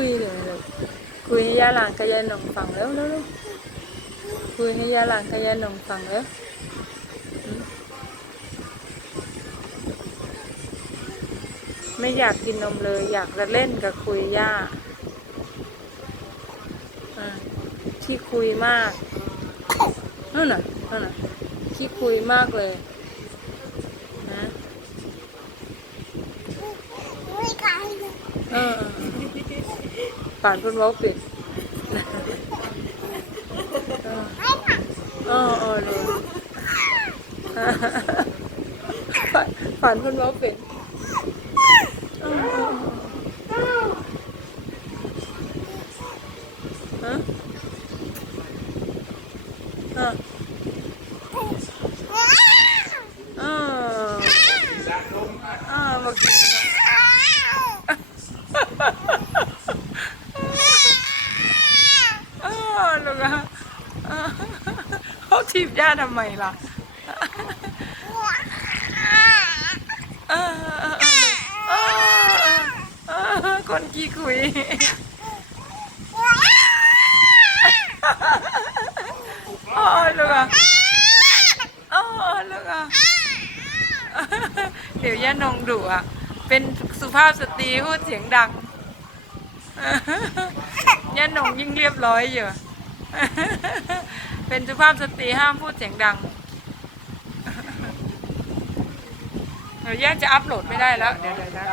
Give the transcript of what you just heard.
คุยเลยลูกคุยให้ย่าหลานกับยายหนงฟังแล้วแล้วลูกคุยให้ย่าหลานกับยายหนงฟังแล้วอืมไม่อยากกินนมเลย อยากจะเล่นกับคุยย่าอ่าที่คุยมากนั่นน่ะนั่นน่ะที่คุยมากเลยนะไม่ขายเลยเออเออเออ ป่านเพิ่นเว้าเป็ดเออเออเอเลยป่านเพิ่นเว้าเป็ดออเออเออฮะฮะออเออบอกกินนะเออลูกอะ เขาถีบย่าทำไมล่ะคนขี้คุยโอ้ลูกอะโอ้ลูกอะเดี๋ยวย่านงดุอะ เป็นสุภาพสตรีพูดเสียงดังย่านงยิ่งเรียบร้อยอยู่ เป็นสุภาพสตรีห้ามพูดเสียงดังเดี๋ยวย่าจะอัพโหลดไม่ได้แล้ว เดี๋ยวเดี๋ยวนะ